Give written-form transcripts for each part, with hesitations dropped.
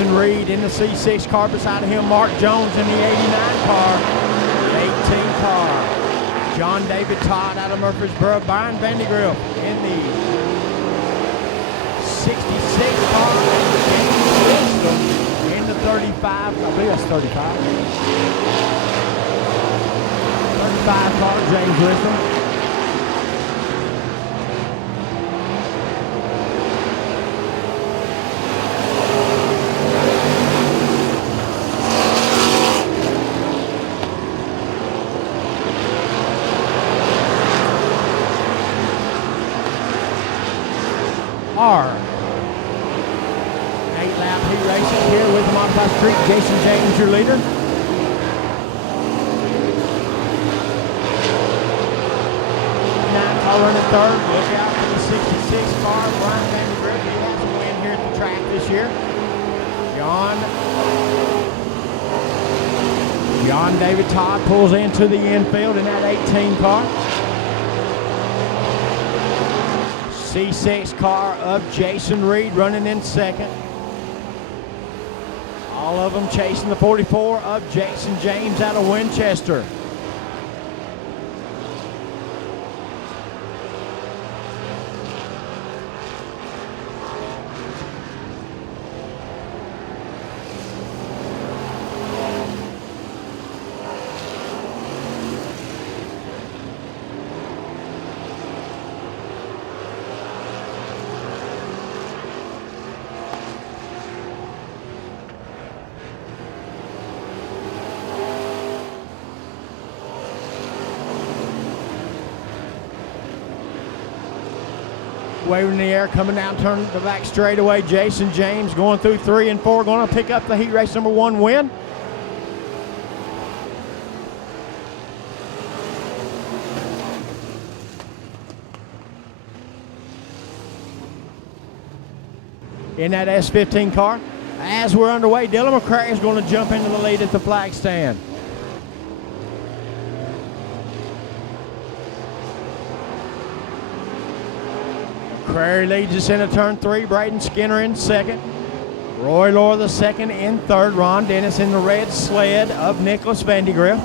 Jason Reed in the C6 car. Beside him, Mark Jones in the 89 car. 18 car. John David Todd out of Murfreesboro. Brian Vandergriff in the 66 car. James Wisdom in the 35. I believe that's 35. 35 car, James Wisdom. Our 8-lap heat racing here with the Modified Street. Jason James, your leader. Running third. Look out for the 66 car. Brian Vandergriff. He has a win here at the track this year. John David Todd pulls into the infield in that 18 car. C6 car of Jason Reed running in second. All of them chasing the 44 of Jason James out of Winchester. Waving in the air, coming down, turning the back straightaway. Jason James going through 3 and 4, going to pick up the heat race number 1 win. In that S15 car. As we're underway, Dylan McCrary is going to jump into the lead at the flag stand. McCrary leads us into turn 3. Braden Skinner in second. Roy Lohr the second in third. Ron Dennis in the red sled of Nicholas Vandergriff.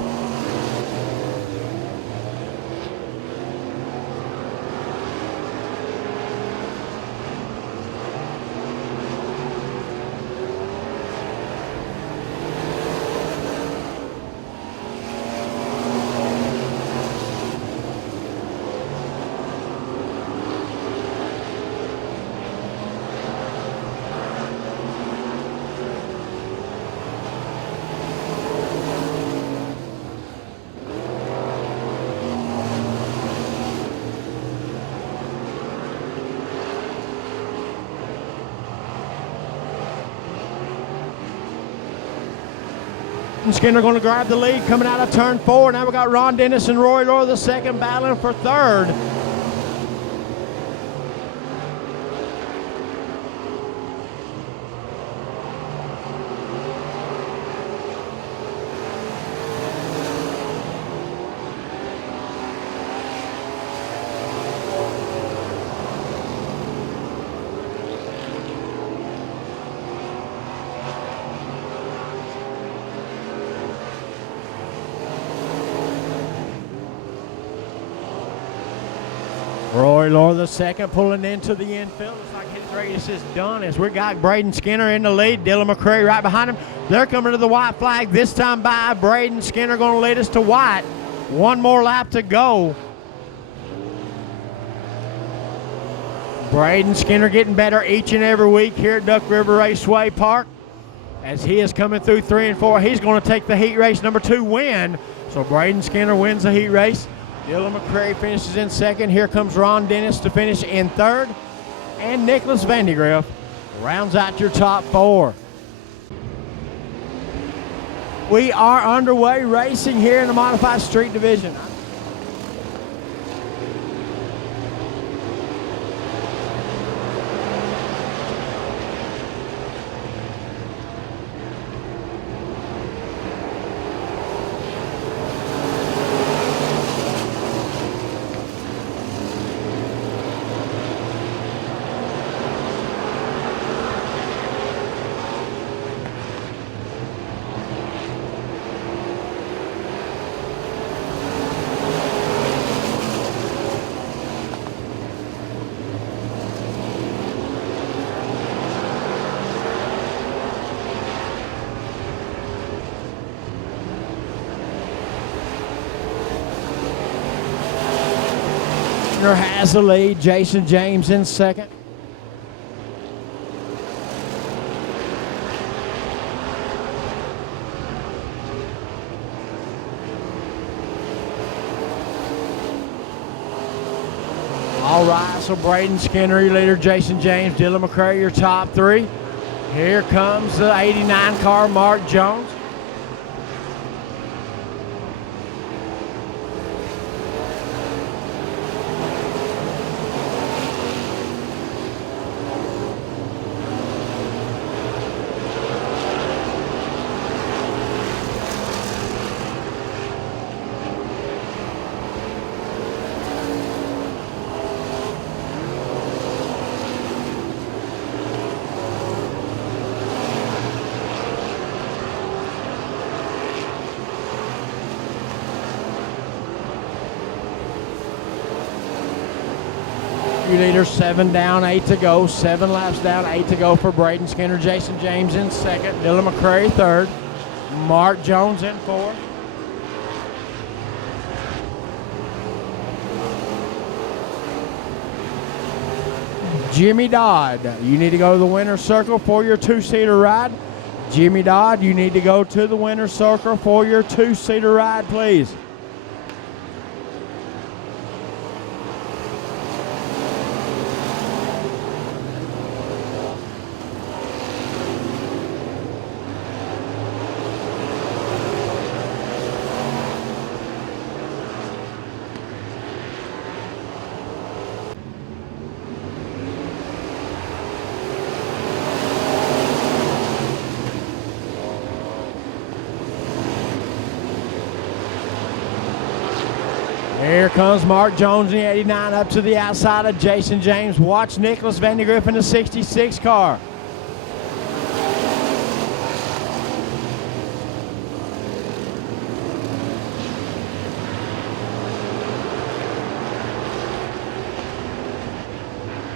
Skinner going to grab the lead coming out of turn 4. Now we got Ron Dennis and Roy Lohr the second battling for third. Roy Lohr the second pulling into the infield. Looks like his race is done as we got Braden Skinner in the lead. Dylan McCrary right behind him. They're coming to the white flag this time by. Braden Skinner going to lead us to white. One more lap to go. Braden Skinner getting better each and every week here at Duck River Raceway Park. As he is coming through 3 and 4, he's going to take the heat race number 2 win. So Braden Skinner wins the heat race. Dylan McCrary finishes in second. Here comes Ron Dennis to finish in third. And Nicholas Vandergriff rounds out your top 4. We are underway racing here in the Modified Street Division. Skinner has the lead. Jason James in second. All right, so Braden Skinner, your leader, Jason James, Dylan McCray, your top three. Here comes the 89 car, Mark Jones. Your leader, 7 down, 8 to go. 7 laps down, 8 to go for Braden Skinner. Jason James in second. Dylan McCray third. Mark Jones in fourth. Jimmy Dodd, you need to go to the winner's circle for your two-seater ride. Jimmy Dodd, you need to go to the winner's circle for your two-seater ride, please. Here comes Mark Jones in the 89 up to the outside of Jason James. Watch Nicholas Van de Griff in the 66 car.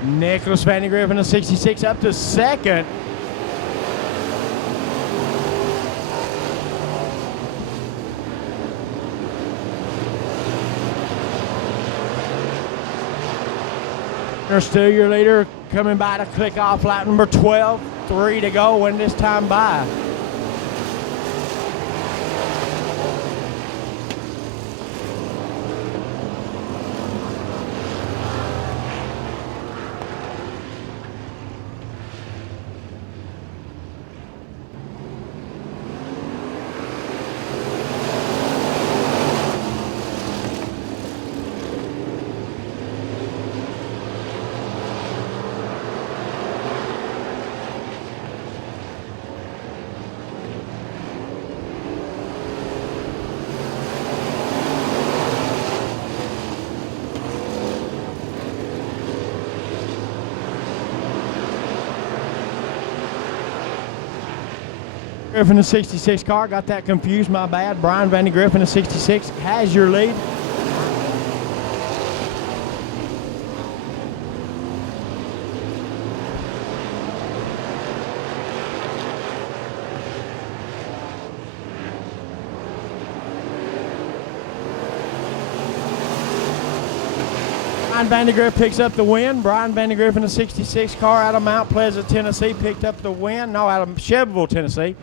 Nicholas Van de Griff in the 66 up to second. There's still your leader coming by to click off lap number 12. 3 to go in this time by. Griff in the 66 car, got that confused, my bad. Brian Van de Griff in the 66 has your lead. Brian Van de Griff picks up the win. Brian Van de Griff in the 66 car out of Mount Pleasant, Tennessee, picked up the win. No, out of Shelbyville, Tennessee.